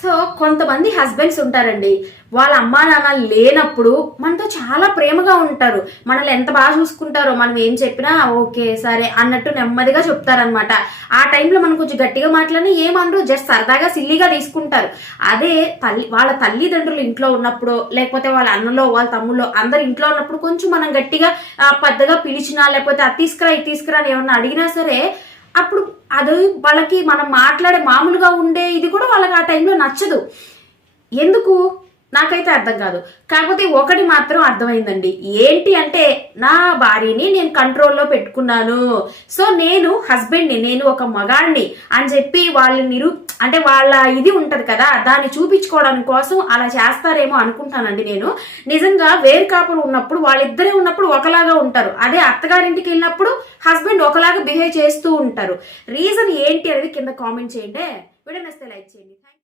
So కొంతమంది husbands ఉంటారండి, వాళ్ళ అమ్మా నాన్న లేనప్పుడు మనతో చాలా ప్రేమగా ఉంటారు, మనల్ని ఎంత బాగా చూసుకుంటారో, మనం ఏం చెప్పినా ఓకే సరే అన్నట్టు నెమ్మదిగా చెప్తారనమాట. ఆ టైంలో మనం కొంచెం గట్టిగా మాట్లాడినా ఏమనరు, జస్ట్ సరదాగా సిల్లీగా తీసుకుంటారు. అదే వాళ్ళ తల్లిదండ్రులు ఇంట్లో ఉన్నప్పుడు, లేకపోతే వాళ్ళ అన్నలో వాళ్ళ తమ్ముళ్ళు అందరు ఇంట్లో ఉన్నప్పుడు కొంచెం మనం గట్టిగా పెద్దగా పిలిచినా, లేకపోతే అది తీసుకురా ఇది తీసుకురా అని ఏమన్నా అడిగినా సరే, అప్పుడు అది వాళ్ళకి మనం మాట్లాడే మామూలుగా ఉండే ఇది కూడా వాళ్ళకి ఆ టైంలో నచ్చదు. ఎందుకు నాకైతే అర్థం కాదు. కాకపోతే ఒకటి మాత్రం అర్థమైందండి, ఏంటి అంటే నా భార్యని నేను కంట్రోల్లో పెట్టుకున్నాను, సో నేను హస్బెండ్ని, నేను ఒక మగాడిని అని చెప్పి వాళ్ళని అంటే వాళ్ళ ఇది ఉంటది కదా, దాన్ని చూపించుకోవడానికి కోసం అలా చేస్తారేమో అనుకుంటానండి నేను. నిజంగా వేరు కాపురం ఉన్నప్పుడు వాళ్ళిద్దరే ఉన్నప్పుడు ఒకలాగా ఉంటారు, అదే అత్తగారింటికి వెళ్ళినప్పుడు హస్బెండ్ ఒకలాగా బిహేవ్ చేస్తూ ఉంటారు. రీజన్ ఏంటి అనేది కింద కామెంట్ చేయండి. వీడియో నచ్చితే లైక్ చేయండి.